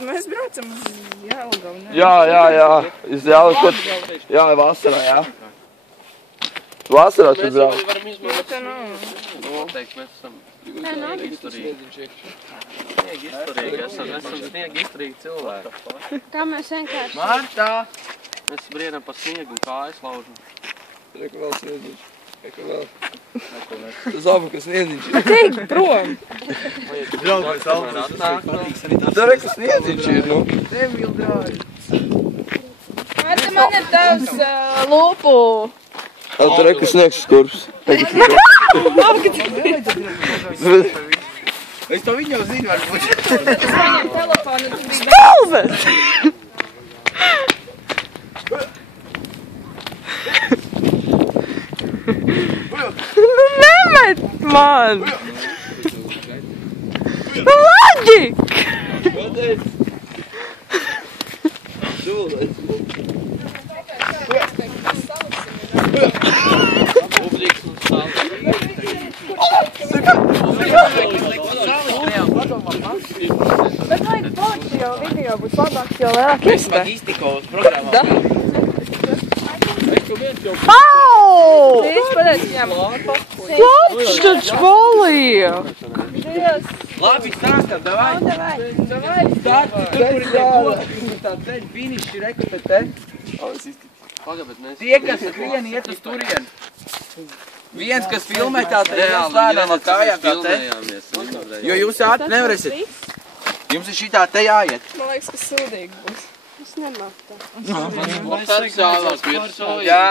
Mēs braucam uz Jelgavu, ne? Jā, uz Jelgavu. Jā, vasarā, jā. Vasarā tur brauc. Jā, tā nav. Noteikti mēs esam izturīgi. Esam sniega izturīgi cilvēki. Kā mēs vienkārši... Martā! Mēs brienam pa sniegu un kājas laužam. Reku vēl sniedziņš. Reku vēl. Tu zābu, ka sniedziņš ir. Teik, prom! Draugais Alvis. Tu reku sniedziņš ir, nu. Emīl drāji. Marta, man ir tavs lūpu. Tu reku sniegs skurps. Es to viņu jau zinu, varbūt. Es paņem telefonu, tu biji... Spalves! Nu nemet man! Loģik! Bet vajag poči, jo video būs labāks, jo lielāk iespēja. Mēs iztiko uz programmām. Au! Es pateicu viņam. Labs taču bolīja! Labi, stāstam, davai. Davai. Stāsti, tur, kur ir tā ceļ, finiši, reku pēc te. Tie, kas skrien, iet uz turien. Viens, kas filmē tā te, slēdām ar kājām tā te. Jo jūs ātri nevarēsiet. Jums ir šitā te jāiet. Man liekas, ka sildīgi būs. Es nemāku tā.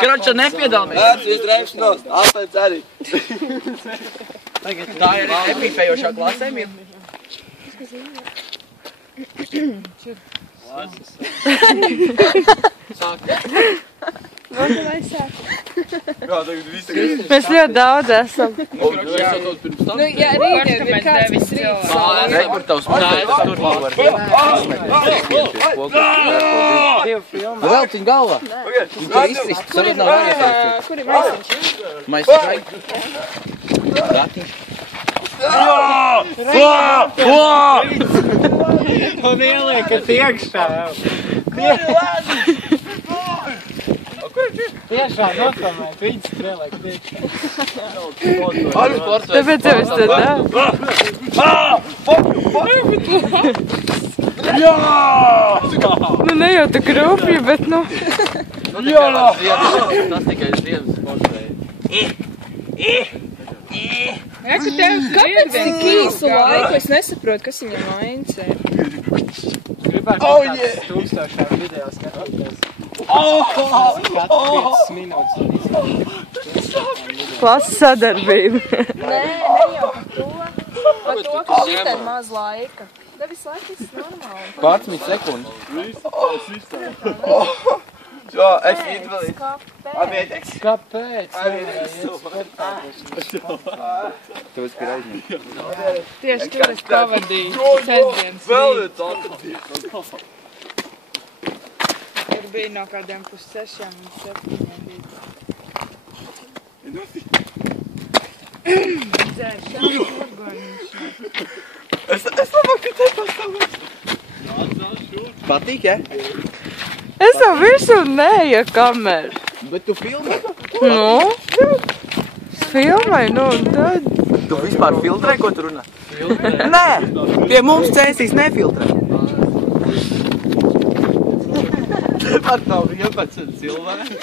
Kroča, nepiedalmies. Ēcies dreivs nost, apēc arī. Tā ir epīpējošā klase, Emīl. Mēs ļoti daudz esam. Nu, jā, Rīgiem ir kāds, kas rīts. Kur tavs mazais tur var Veltiņ galvā. Viņš ir iztrist, sarat nav varēs. Kur ir maisiņš? Maisiņš vajag. Gatiņš. Un ieliekat iekšā. Tiešā nofilmēt, viņas ieliekat iekšā. Tāpēc jau es te daru. Nu ne jau tā krūpja, bet nu... Tas tikai ziemas sportvēji. Kāpēc tik īsu laiku? Es nesaprotu, kas viņam vainas ir. Gribētu kāds 1000 video skatīties. Katru 5 minūtes un izskatīt. Klasa sadarbība. Nē, ne jau par to. Par to, ka šitā ir maz laika. Da visu laiku viss normāli. 11 sekundes. Jo, es iedvalīju. Kāpēc? Kāpēc? Tev es pie aizņem. Tieši tur es pavadīju sestdienas Vēl rītu. ir tā, ka Tur bija no kādiem 5:30 un 7 Dzēršana furgoniņš. Es labāk, ka te pastāvēt. Patīk, ja? Es jau visu neeju kameru. Bet tu filmē? Nu? Es filmēju, nu un tad... Tu vispār filtrē, ko tu runā? Nē, pie mums cēsīs nefiltrē. Pat nav 11 cilvēki.